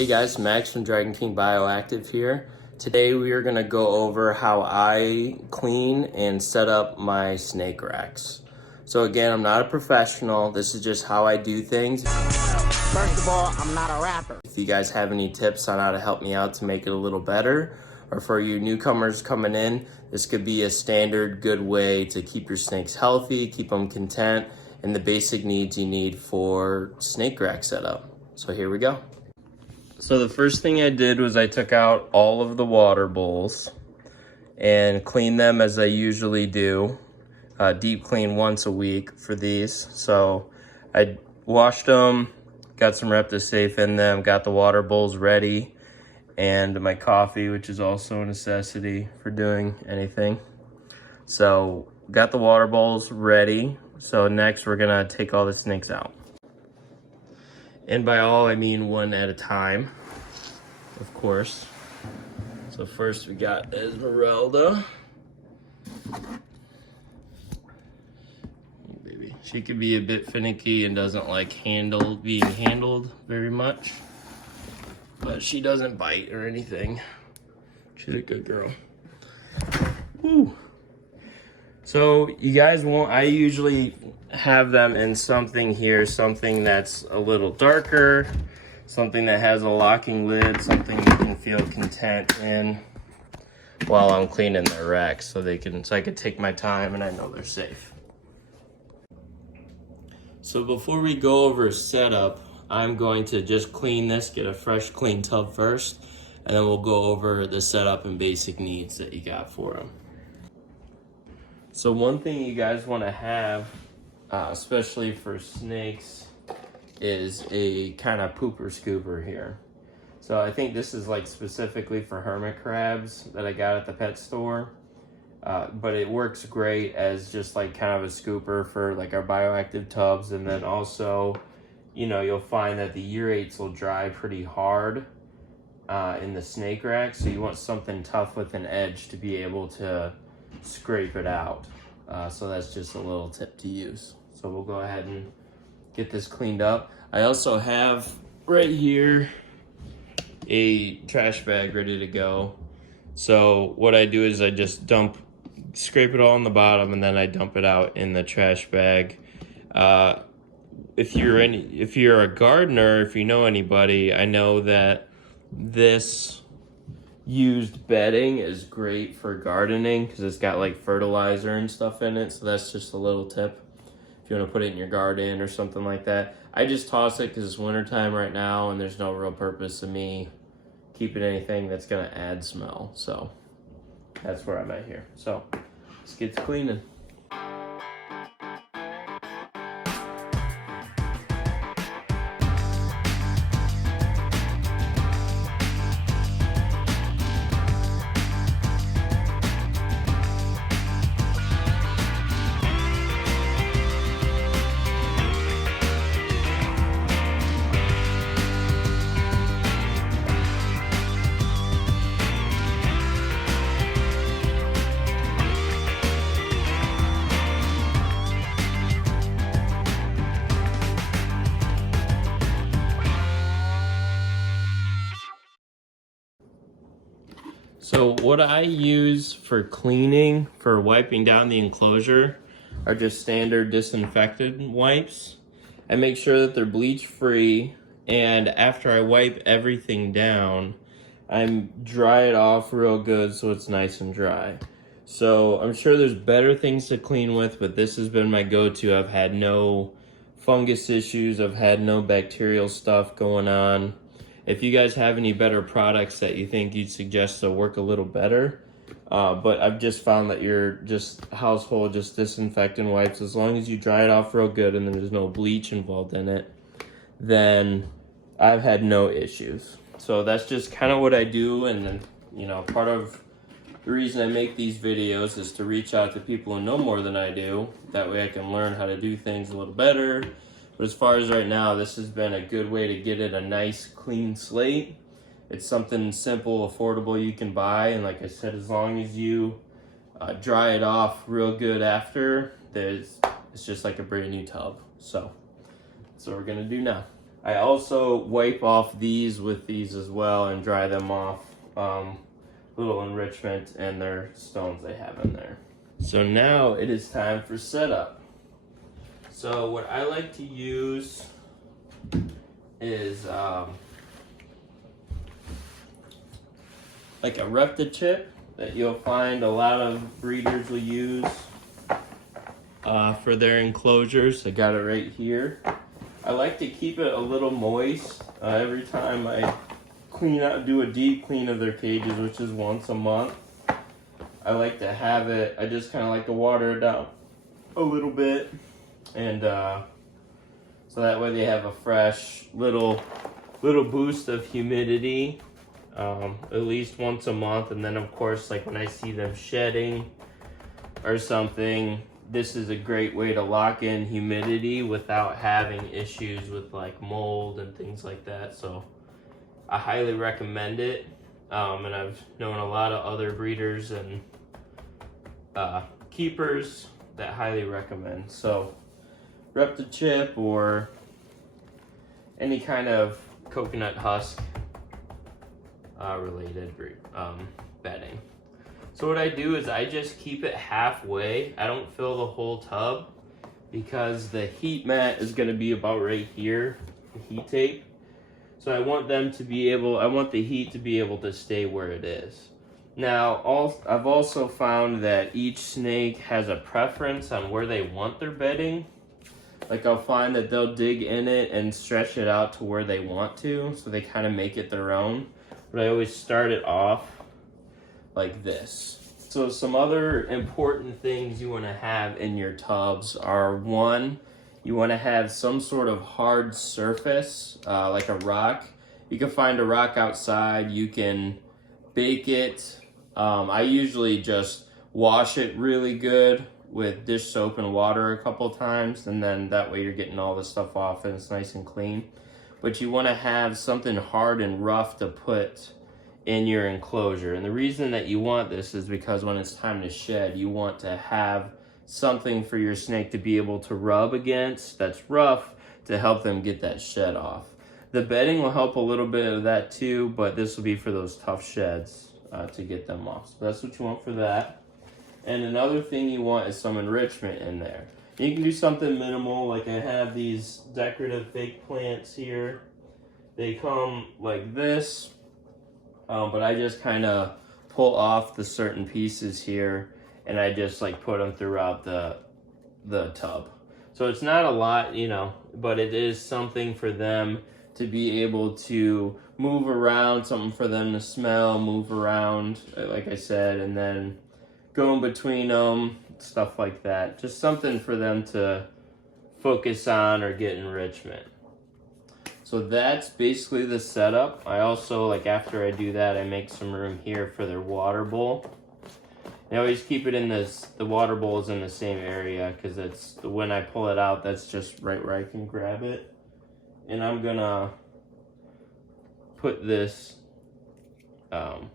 Hey guys, Max from Dragon King Bioactive here. Today we are going to go over how I clean and set up my snake racks. So again, I'm not a professional. This is just how I do things. First of all, I'm not a rapper. If you guys have any tips on how to help me out to make it a little better, or for you newcomers coming in, this could be a standard good way to keep your snakes healthy, keep them content, and the basic needs you need for snake rack setup. So here we go. So the first thing I did was I took out all of the water bowls and cleaned them as I usually do. Deep clean once a week for these. So I washed them, got some Reptisafe in them, got the water bowls ready, and my coffee, which is also a necessity for doing anything. So got the water bowls ready. So next we're gonna take all the snakes out. And by all, I mean one at a time, of course. So first we got Esmeralda. Baby, she could be a bit finicky and doesn't like being handled very much, but she doesn't bite or anything. She's a good girl. Woo. So you guys won't, I usually have them in something here, something that's a little darker, something that has a locking lid, something you can feel content in while I'm cleaning their racks so I can take my time and I know they're safe. So before we go over setup, I'm going to just clean this, get a fresh clean tub first, and then we'll go over the setup and basic needs that you got for them. So one thing you guys want to have, especially for snakes, is a kind of pooper scooper here. So I think this is like specifically for hermit crabs that I got at the pet store. But it works great as just like kind of a scooper for like our bioactive tubs. And then also, you know, you'll find that the urates will dry pretty hard in the snake rack. So you want something tough with an edge to be able to scrape it out. So that's just a little tip to use. So we'll go ahead and get this cleaned up. I also have right here a trash bag ready to go. So what I do is I just scrape it all on the bottom and then I dump it out in the trash bag. If you're a gardener, if you know anybody, I know that this used bedding is great for gardening because it's got like fertilizer and stuff in it. So that's just a little tip if you want to put it in your garden or something like that. I just toss it because it's wintertime right now and there's no real purpose of me keeping anything that's going to add smell. So that's where I'm at here. So let's get to cleaning. So what I use for cleaning, for wiping down the enclosure, are just standard disinfectant wipes. I make sure that they're bleach free, and after I wipe everything down, I dry it off real good so it's nice and dry. So I'm sure there's better things to clean with, but this has been my go-to. I've had no fungus issues, I've had no bacterial stuff going on. If you guys have any better products that you think you'd suggest to work a little better, but I've just found that your household disinfectant wipes, as long as you dry it off real good and there's no bleach involved in it, then I've had no issues. So that's just kind of what I do, and then, you know, part of the reason I make these videos is to reach out to people who know more than I do. That way I can learn how to do things a little better. But as far as right now, this has been a good way to get it a nice clean slate. It's something simple, affordable you can buy. And like I said, as long as you dry it off real good after, it's just like a brand new tub. So that's what we're gonna do now. I also wipe off these with these as well and dry them off. Little enrichment and their stones they have in there. So now it is time for setup. So what I like to use is like a repta chip that you'll find a lot of breeders will use for their enclosures. I got it right here. I like to keep it a little moist every time I do a deep clean of their cages, which is once a month. I like to have it, I just kind of like to water it down a little bit, and so that way they have a fresh little boost of humidity at least once a month. And then of course, like when I see them shedding or something, this is a great way to lock in humidity without having issues with like mold and things like that. So I highly recommend it, and I've known a lot of other breeders and keepers that highly recommend. So repta chip or any kind of coconut husk related bedding. So what I do is I just keep it halfway. I don't fill the whole tub because the heat mat is going to be about right here, the heat tape. So I want the heat to be able to stay where it is. Now, I've also found that each snake has a preference on where they want their bedding. Like I'll find that they'll dig in it and stretch it out to where they want to, so they kind of make it their own. But I always start it off like this. So some other important things you want to have in your tubs are, one, you want to have some sort of hard surface, like a rock. You can find a rock outside, you can bake it. I usually just wash it really good with dish soap and water a couple times, and then that way you're getting all the stuff off and it's nice and clean. But you want to have something hard and rough to put in your enclosure. And the reason that you want this is because when it's time to shed, you want to have something for your snake to be able to rub against that's rough to help them get that shed off. The bedding will help a little bit of that too, but this will be for those tough sheds to get them off. So that's what you want for that. And another thing you want is some enrichment in there. You can do something minimal, like I have these decorative fake plants here. They come like this, but I just kind of pull off the certain pieces here and I just like put them throughout the tub. So it's not a lot, you know, but it is something for them to be able to move around, something for them to smell, move around, like I said, and then go in between them, stuff like that. Just something for them to focus on or get enrichment. So that's basically the setup. I also, like after I do that, I make some room here for their water bowl. I always keep it in the water bowl is in the same area because it's, when I pull it out, that's just right where I can grab it. And I'm gonna put this, I'm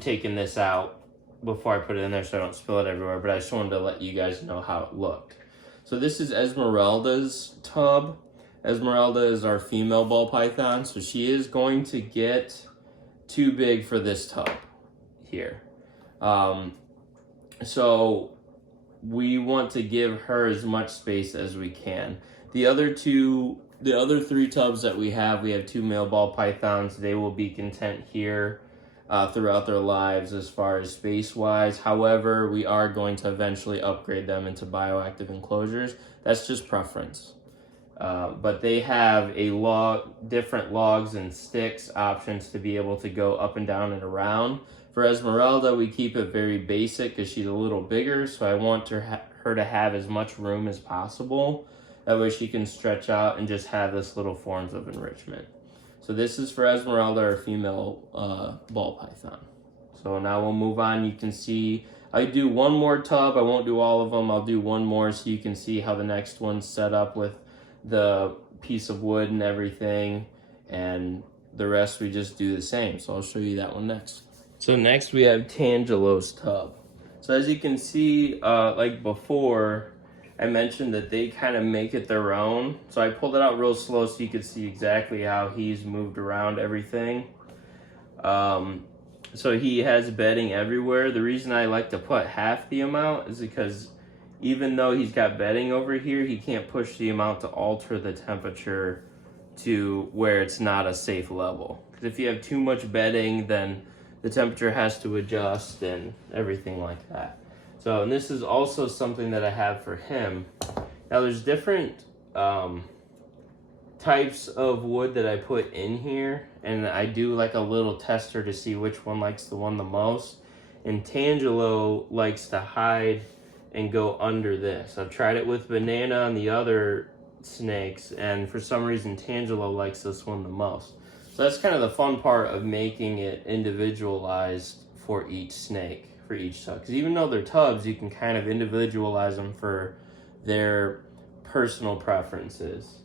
taking this out before I put it in there so I don't spill it everywhere, but I just wanted to let you guys know how it looked. So this is Esmeralda's tub. Esmeralda is our female ball python, so she is going to get too big for this tub here. So we want to give her as much space as we can. The other three tubs that we have two male ball pythons. They will be content here throughout their lives as far as space wise. However, we are going to eventually upgrade them into bioactive enclosures. That's just preference. But they have different logs and sticks options to be able to go up and down and around. For Esmeralda, we keep it very basic because she's a little bigger, so I want her to have as much room as possible. That way she can stretch out and just have this little forms of enrichment. So this is for Esmeralda, our female ball python. So now we'll move on. You can see I do one more tub. I won't do all of them. I'll do one more so you can see how the next one's set up with the piece of wood and everything, and the rest we just do the same. So I'll show you that one next. So next we have Tangelo's tub. So as you can see, like before, I mentioned that they kind of make it their own. So I pulled it out real slow so you could see exactly how he's moved around everything. So he has bedding everywhere. The reason I like to put half the amount is because even though he's got bedding over here, he can't push the amount to alter the temperature to where it's not a safe level. Because if you have too much bedding, then the temperature has to adjust and everything like that. So, and this is also something that I have for him. Now there's different types of wood that I put in here, and I do like a little tester to see which one likes the one the most. And Tangelo likes to hide and go under this. I've tried it with Banana and the other snakes, and for some reason Tangelo likes this one the most. So that's kind of the fun part of making it individualized for each snake, for each tub. Because even though they're tubs, you can kind of individualize them for their personal preferences.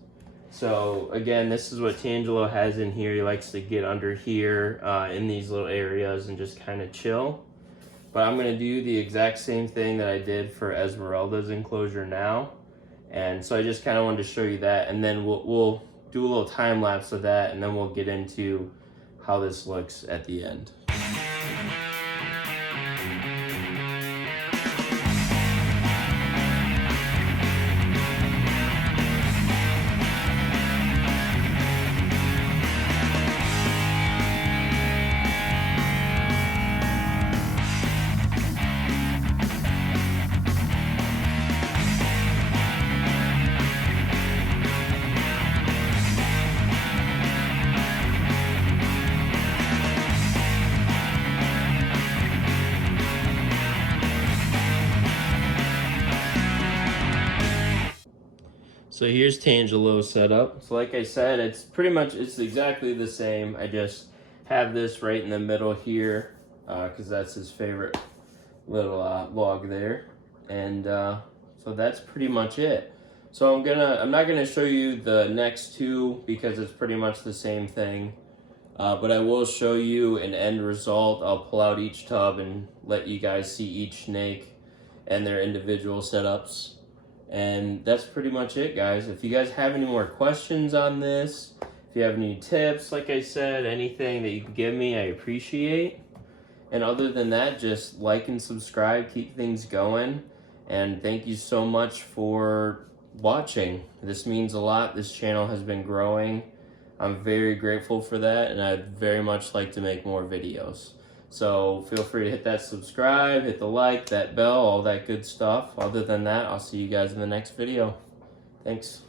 So again, this is what Tangelo has in here. He likes to get under here in these little areas and just kind of chill. But I'm gonna do the exact same thing that I did for Esmeralda's enclosure now. And so I just kind of wanted to show you that, and then we'll do a little time lapse of that, and then we'll get into how this looks at the end. So here's Tangelo's setup. So like I said, it's exactly the same. I just have this right in the middle here because that's his favorite little log there. And so that's pretty much it. So I'm not gonna show you the next two because it's pretty much the same thing. But I will show you an end result. I'll pull out each tub and let you guys see each snake and their individual setups. And that's pretty much it, guys. If you guys have any more questions on this, if you have any tips, like I said, anything that you can give me, I appreciate. And other than that, just like and subscribe, keep things going. And thank you so much for watching. This means a lot. This channel has been growing. I'm very grateful for that, and I'd very much like to make more videos. So feel free to hit that subscribe, hit the like, that bell, all that good stuff. Other than that, I'll see you guys in the next video. Thanks.